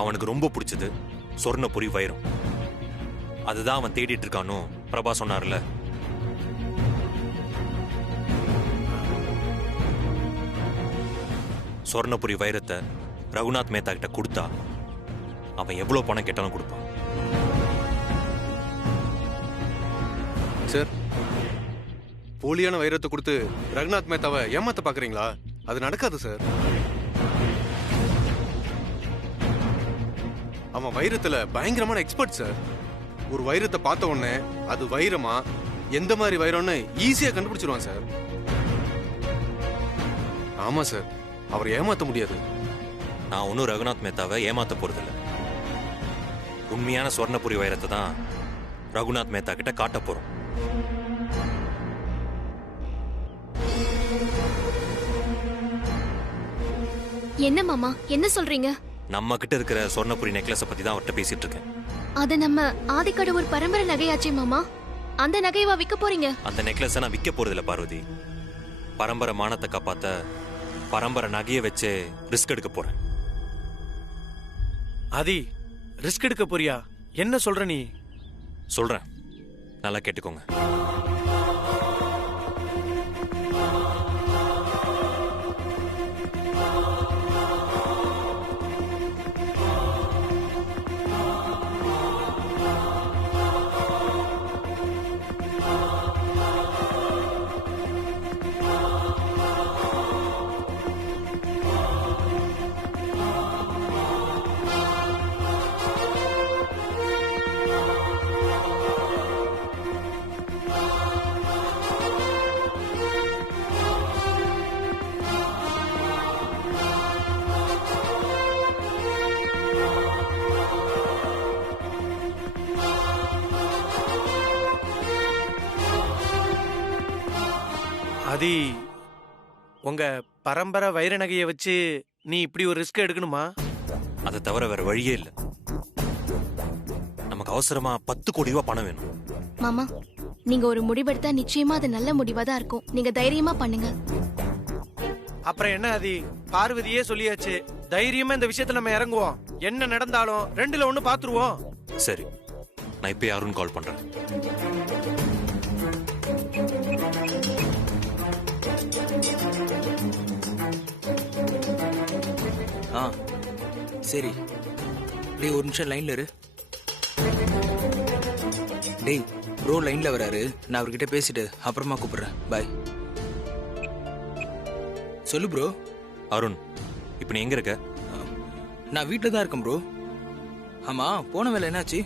அவனுக்கு ரொம்ப பிடிச்சது சொர்ணபுரி வைரம். அதுதான் அவன் தேடிட்டு இருக்கானோ பிரபா சொன்னார்ல. சொர்ணபுரி வைரத்தை ரகுநாத் மேத்தா கிட்ட கொடுத்தா அவன் எவ்வளவு பணம் கேட்டாலும் கொடுப்பான். சார், போலியான வைரத்தை கொடுத்து ரகுநாத் மேத்தாவை ஏமாத்த பாக்குறீங்களா? அது நடக்காது சார். அவன் வைரத்துல பயங்கரமான எக்ஸ்பர்ட் சார். ஒரு வைரத்தை பார்த்த உடனே அது வைரமா எந்த மாதிரி வைரம்னு ஈஸியா கண்டுபிடிச்சிருவான் சார். ஆமா சார், அவரை ஏமாத்த முடியாது. நான் ஒன்னும் ரகுநாத் மேத்தாவை ஏமாத்த போறதில்ல. உண்மையான சொர்ணபுரி வைரத்தை தான் ரகுநாத் மேத்தா கிட்ட காட்ட போறோம். என்ன மாமா, என்ன சொல்றீங்க? நம்ம கிட்ட இருக்கிற சொர்ணபுரி நெக்லஸ பத்தி தான் அவர்கிட்ட பேசிட்டு இருக்கேன். அது நம்ம ஆதிக்கடவுர் பரம்பரை நகையாச்சே மாமா. அந்த நகையவா விற்க போறீங்க? அந்த நெக்லஸ நான் விற்க போறதில்ல பார்வதி. பரம்பரை மானத்தை காப்பாத்த பரம்பரை நகையை வச்சு ரிஸ்க் எடுக்க போறேன். ஆதி, ரிஸ்க் எடுக்க போறியா? என்ன சொல்ற நீ? சொல்றேன், நல்லா கேட்டுக்கோங்க. ஆதி, உங்க பரம்பரை வைர நகையை வச்சு நீ இப்படி ஒரு ரிஸ்க் எடுக்கணுமா? அதை தவிர வேற வழியே இல்லை. நமக்கு அவசரமா 10 கோடி ரூபாய் பணம் வேணும். மாமா, நீங்க ஒரு முடிவெடுத்தா நிச்சயமா அது நல்ல முடிவா தான் இருக்கும். நீங்க தைரியமா பண்ணுங்க. அப்புறம் என்ன ஆதி, பார்வதியே சொல்லியாச்சு, தைரியமா இந்த விஷயத்துல நம்ம இறங்குவோம். என்ன நடந்தாலும் 2ல 1 பாத்துருவோம். சரி, நான் இப்ப அருண் கால் பண்றேன். சரி, டேய் ஒரு நிமிஷம் லைன்ல இரு. டேய் ப்ரோ லைன்ல வராரு, நான் அவர்கிட்ட பேசிட்டு அப்புறமா கூப்பிடுறேன். பாய். சொல்லு ப்ரோ. அருண், இப்ப நீ எங்க இருக்க? நான் வீட்டில் தான் இருக்கேன் ப்ரோ. ஆமா, போன வேலை என்னாச்சு?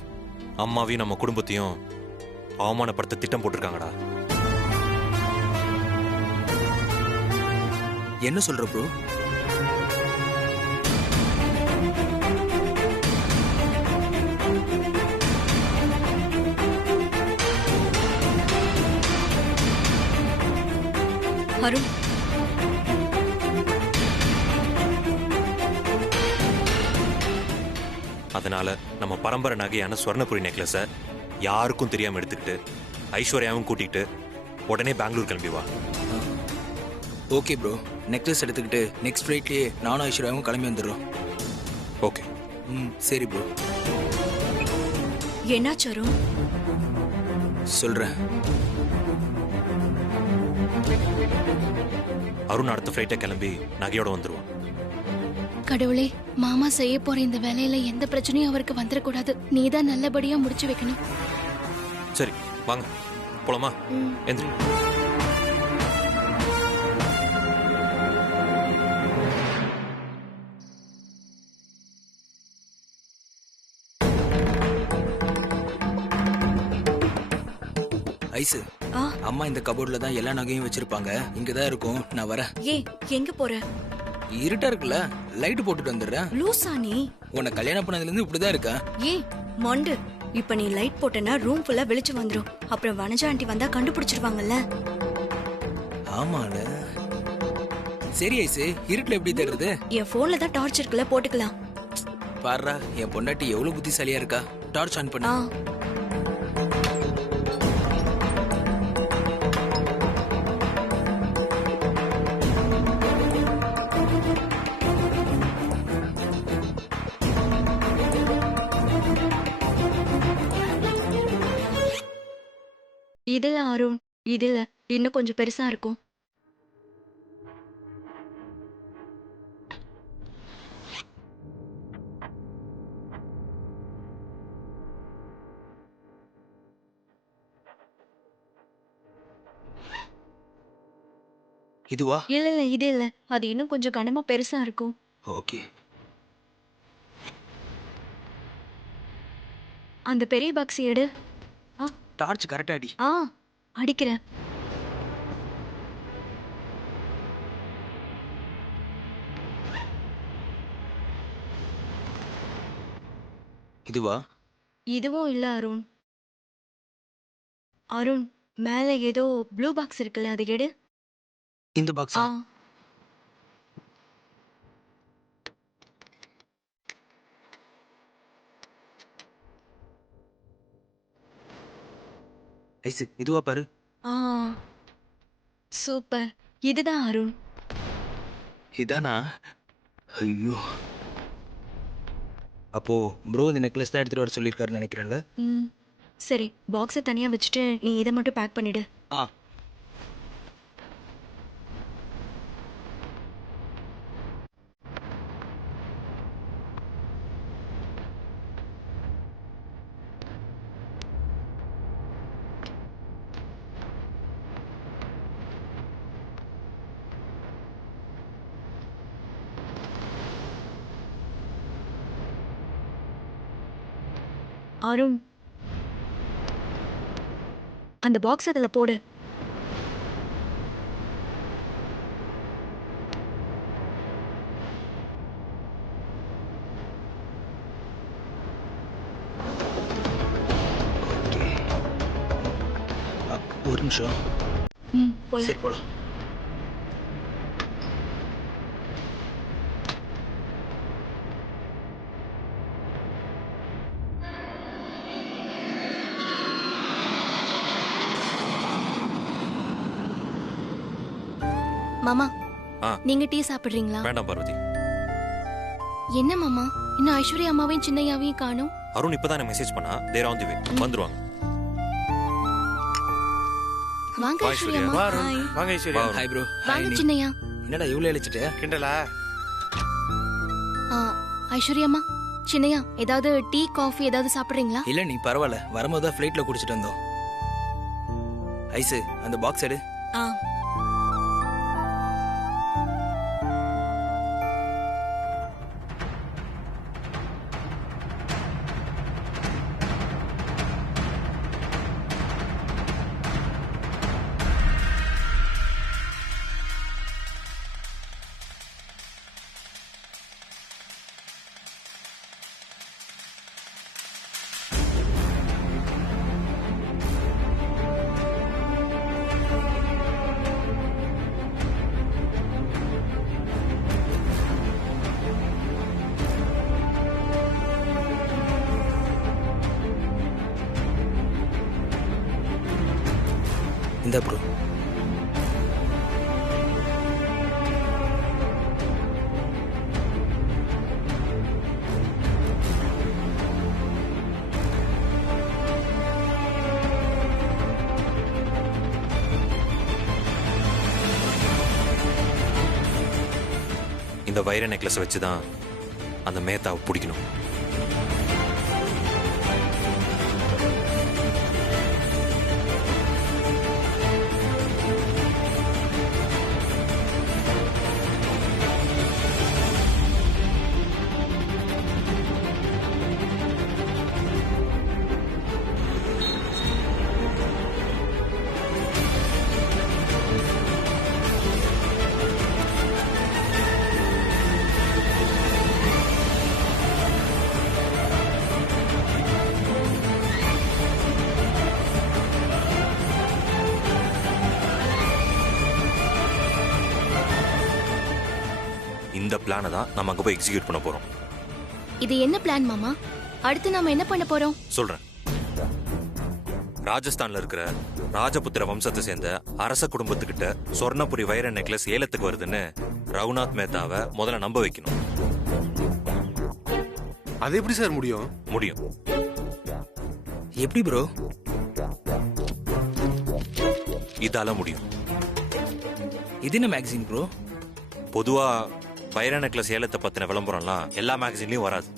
அம்மாவையும் நம்ம குடும்பத்தையும் அவமானப்படுத்த திட்டம் போட்டிருக்காங்கடா. என்ன சொல்ற ப்ரோ? அருண், அதனால நம்ம பரம்பரை நகையான சொர்ணபுரி நெக்லஸ யாருக்கும் தெரியாம எடுத்துக்கிட்டு ஐஸ்வர்யாவும் கூட்டிட்டு உடனே பெங்களூர் கிளம்பி வா. ஓகே ப்ரோ, நெக்லஸ் எடுத்துக்கிட்டு நெக்ஸ்ட் ஃப்ளைட்லயே நானும் ஐஸ்வர்யாவும் கிளம்பி வந்துடுறோம். ஓகே. சரி ப்ரோ. என்னாச்சு அருண்? சொல்றேன். அருண் அடுத்த ஃப்ளைட்டை கிளம்பி நகையோட வந்துருவான். கடவுளே, மாமா செய்ய போற இந்த வேலையில எந்த பிரச்சனையும் அவருக்கு வந்துடக்கூடாது. நீதான் நல்லபடியா முடிச்சு வைக்கணும். சரி வாங்க போலாமா? எந்திரி. ஐசு, அம்மா இந்த கபோர்ட்ல தான் எல்லா நகையும் வச்சிருப்பாங்க. இங்கதான் இருக்கும், நான் வரேன். ஏய், எங்க போற? இருட்டா இருக்குல்ல, லைட் போட்டுட்டு வந்துடுறேன். லூசா நீ? உன்னை கல்யாணம் பண்ணதுல இருந்து இப்படிதான் இருக்கா? ஏய் மொண்டு, இப்ப நீ லைட் போட்டனா ரூம் ஃபுல்லா வெளிச்சம் வந்துரும். அப்புறம் வனஜா ஆண்டி வந்தா கண்டுபிடிச்சிருவாங்கல்ல. ஆமால. சரி ஐசு, இருட்டுல எப்படி தேடுறது? என் போன்ல தான் டார்ச் இருக்குல்ல, போட்டுக்கலாம். பாருடா, என் பொண்டாட்டி எவ்வளவு புத்திசாலியா இருக்கா. டார்ச் ஆன் பண்ணு. இதுல அருண், இதுல இன்னும் கொஞ்சம் பெருசா இருக்கும். இதுவா? இல்ல இல்ல இது இல்ல, அது இன்னும் கொஞ்சம் கனமா பெருசா இருக்கும். ஓகே. அந்த பெரிய பாக்ஸ் எடு. டார்ச் கரெக்டா அடி. ஆ அடிக்கிறேன். இதுவா? இதுவும் இல்ல அருண். அருண், மேல ஏதோ ப்ளூ பாக்ஸ் இருக்குல்ல, அது எடு. இந்த பாக்ஸா? ஆ ஐசு இதுவா பாரு. ஆ சூப்பர். இதுதான் அருண். இதானா? ஐயோ. அப்போ ப்ரோ இந்த நெக்லஸ் தான் எடுத்துட்டு வர சொல்லியிருக்காருன்னு நினைக்கிறேன்ல. ம் சரி, பாக்ஸை தனியா வச்சுட்டு நீ இதை மட்டும் பேக் பண்ணிடு. ஆ. அருண், அந்த பாக்ஸ் அதில் போடு. ஓகே. ஒரு நிமிஷம். போல. சரி போலாம். மாமா, ஆ. நீங்க டீ சாப்பிடுறீங்களா? வேண்டாம் பார்வதி. என்ன மாமா, இன்னும் ஐஸ்வர்யா அம்மாவையும் சின்னையாவையும் காணோம். அருண் இப்பதான் மெசேஜ் பண்ணா, தேர் ஆன் தி வே, வந்துருவாங்க. வாங்க Bye, ஐஸ்வர்யா ஐஸ்வர்யா. அம்மா. வா அருண், Hi. வாங்க ஐஸ்வர்யா. வா. Hi bro. வாங்க சின்னையா. என்னடா இவ்வளோ அழைச்சிட்ட? கிண்டலா? ஆ, ஐஸ்வர்யா அம்மா, சின்னையா ஏதாவது டீ காஃபி ஏதாவது சாப்பிடுறீங்களா? இல்லை நீ பரவாயில்ல, வரும்போது தான் ஃப்ளைட்டில் குடிச்சிட்டு வந்தோம். ஐசு அந்த பாக்ஸ் எடு. ஆ இந்த ப்ரோ. இந்த வைர நெக்லஸ் வச்சு தான் அந்த மேத்தாவை பிடிக்கணும். இந்த பிளானை தான் நம்ம அங்க போய் எக்ஸிக்யூட் பண்ண போறோம். இது என்ன பிளான் மாமா? அடுத்து நாம என்ன பண்ண போறோம்? சொல்றேன். ராஜஸ்தான்ல இருக்கிற ராஜபுத்திர வம்சத்தை சேர்ந்த அரச குடும்பத்துக்கிட்ட சொர்ணபுரி வைர நெக்லஸ் ஏலத்துக்கு வருதுன்னு ரகுநாத் மேத்தாவை முதல்ல நம்ப வைக்கணும். அது எப்படி சார் முடியும்? முடியும். எப்படி ப்ரோ? இதால முடியும். இது என்ன மேகசின் ப்ரோ? பொதுவா வைர நெக்லஸ் ஏலத்தை பத்தின விளம்பரம்லாம் எல்லா மேகசின்லயும் வராது.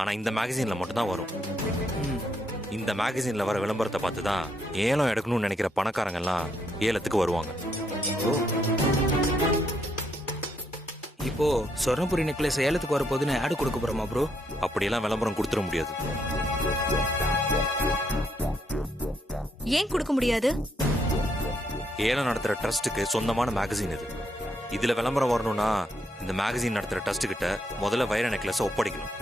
ஆனா இந்த மேகசின்ல மட்டும் தான் வரும். இந்த மேகசின்ல வர விளம்பரத்தை பார்த்து தான் ஏலம் எடுக்கணும்னு நினைக்கிற பணக்காரங்க எல்லாம் ஏலத்துக்கு வருவாங்க. இப்போ சொர்ணபுரி நெக்லஸ் ஏலத்துக்கு வரப்போதுன்னு ஆடு கொடுக்க போறோமா ப்ரோ? அப்படியெல்லாம் விளம்பரம் கொடுத்துட முடியாது. ஏன் கொடுக்க முடியாது? ஏலம் நடத்துற ட்ரஸ்ட்டுக்கு சொந்தமான மேகசின் இது. இதுல விளம்பரம் வரணும்னா இந்த மேகசின் நடத்துற ட்ரஸ்ட் கிட்ட முதல்ல வைர நெக்லஸ் ஒப்படைக்கணும்.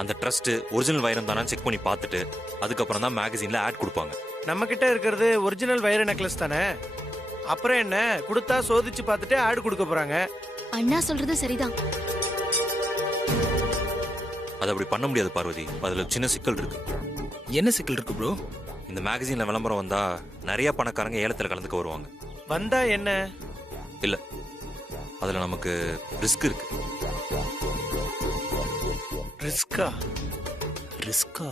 அந்த ட்ரஸ்ட் ஒரிஜினல் வைரம் தானே செக் பண்ணி பார்த்துட்டு அதுக்கப்புறம் தான் மேகசின்ல ஆட் கொடுப்பாங்க. நம்ம கிட்ட இருக்கிறது ஒரிஜினல் வைர நெக்லஸ் தானே, அப்புறம் என்ன கொடுத்தா சோதிச்சு பார்த்துட்டு ஆடு கொடுக்க போறாங்க. அண்ணா சொல்றது சரிதான். அது அப்படி பண்ண முடியாது பார்வதி. அதுல சின்ன சிக்கல் இருக்கு. என்ன சிக்கல் இருக்கு ப்ரோ? இந்த மேகசின்ல விளம்பரம் வந்தா நிறைய பணக்காரங்க ஏலத்துல கலந்துக்க வருவாங்க. வந்தா என்ன? இல்ல, அதுல நமக்கு ரிஸ்க் இருக்கு. ரிஸ்கா? ரிஸ்கா?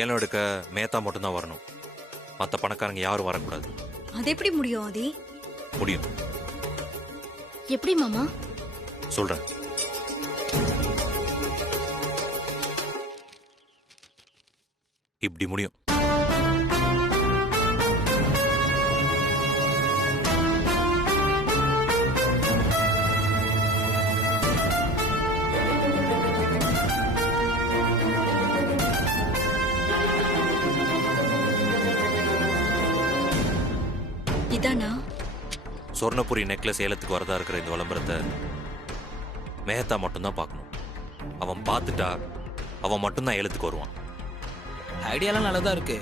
ஏலம் எடுக்க மேத்தா மட்டும்தான் வரணும். மற்ற பணக்காரங்க யாரும் வரக்கூடாது. அது எப்படி முடியும் ஆதி? முடியும், எப்படி மாமா? சொல்றேன். இப்படி முடியும். இதானா? சொர்ணபுரி நெக்லஸ் ஏலத்துக்கு வரதா இருக்கிற இந்த விளம்பரத்தை மேத்தா மட்டும்தான் பார்க்கணும். அவன் பார்த்துட்டா அவன் மட்டும்தான் ஏலத்துக்கு வருவான். ஐடியாலாம் நல்லதா இருக்கு.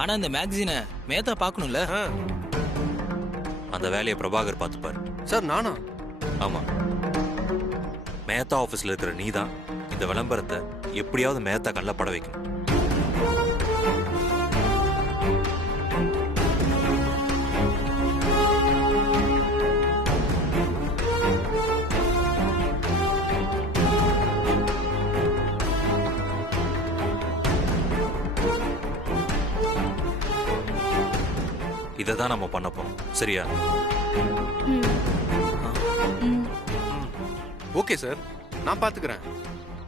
ஆனா இந்த மேகசினை மேத்தா பார்க்கணும்ல. அந்த வேலையை பிரபாகர் பார்த்துப்பாரு. சார் நானா? ஆமா, மேத்தா ஆபீஸ்ல இருக்கிற நீதான் இந்த விளம்பரத்தை எப்படியாவது மேத்தா கண்ணில் பட வைக்கணும். இதை தான் நம்ம பண்ண போறோம். சரியா? ஓகே சார், நான் பாத்துக்கிறேன்.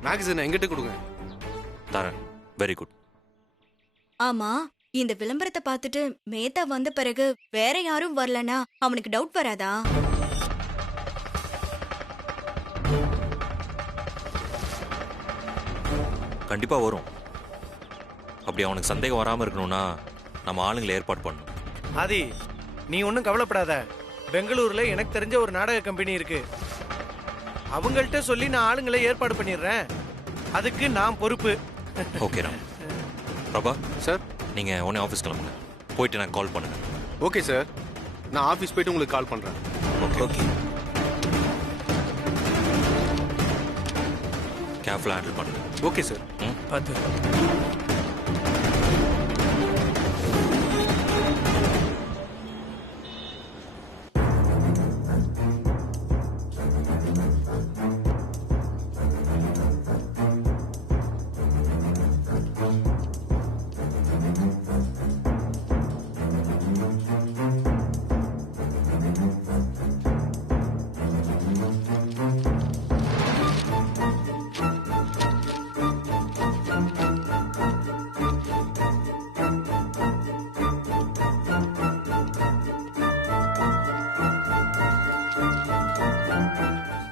மேகசினை எங்கிட்ட கொடுங்க. தரேன். Very good. ஆமா, இந்த விளம்பரத்தை பார்த்துட்டு மேத்தா வந்த பிறகு வேற யாரும் வரலனா அவனுக்கு டவுட் வராதா? கண்டிப்பா வரும். அப்படி அவனுக்கு சந்தேகம் வராம இருக்கணும்னா நம்ம ஆளுங்களை ஏற்பாடு பண்ணணும். ஆதி, நீ ஒன்றும் கவலைப்படாத. பெங்களூர்ல எனக்கு தெரிஞ்ச ஒரு நாடக கம்பெனி இருக்கு. அவங்கள்ட்ட சொல்லி நான் ஆளுங்களை ஏற்பாடு பண்ணிடுறேன். அதுக்கு நான் பொறுப்பு. ஓகே ராம். பிரபா சார்? நீங்க உடனே ஆஃபீஸ் கிளம்புங்க. போயிட்டு நான் கால் பண்ணுங்க. ஓகே சார், நான் ஆபீஸ் போயிட்டு உங்களுக்கு கால் பண்றேன். ஓகே. ஓகே. கேர்ஃபுல்லாக ஹேண்டில் பண்ணுங்க. Okay sir. பார்த்து.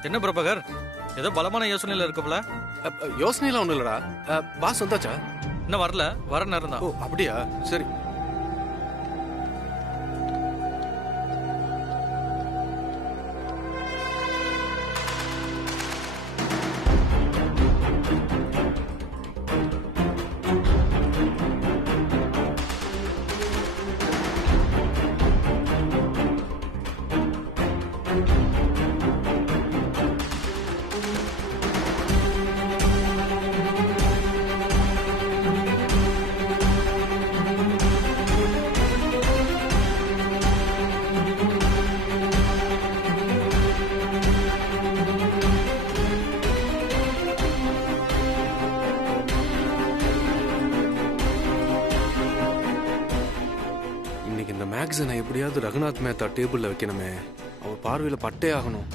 என்ன பிரபாகர், ஏதோ பலமான யோசனையில இருக்கப்புல? யோசனைலாம் ஒண்ணும் இல்லடா. பாஸ் வந்தாச்சா? இன்னும் வரல, வர நேரம் தான். ஓ அப்படியா? சரி. நெக்லஸை நான் எப்படியாவது ரகுநாத் மேத்தா டேபிள்ல வைக்கணுமே. அவ பார்வையில பட்டே ஆகணும்.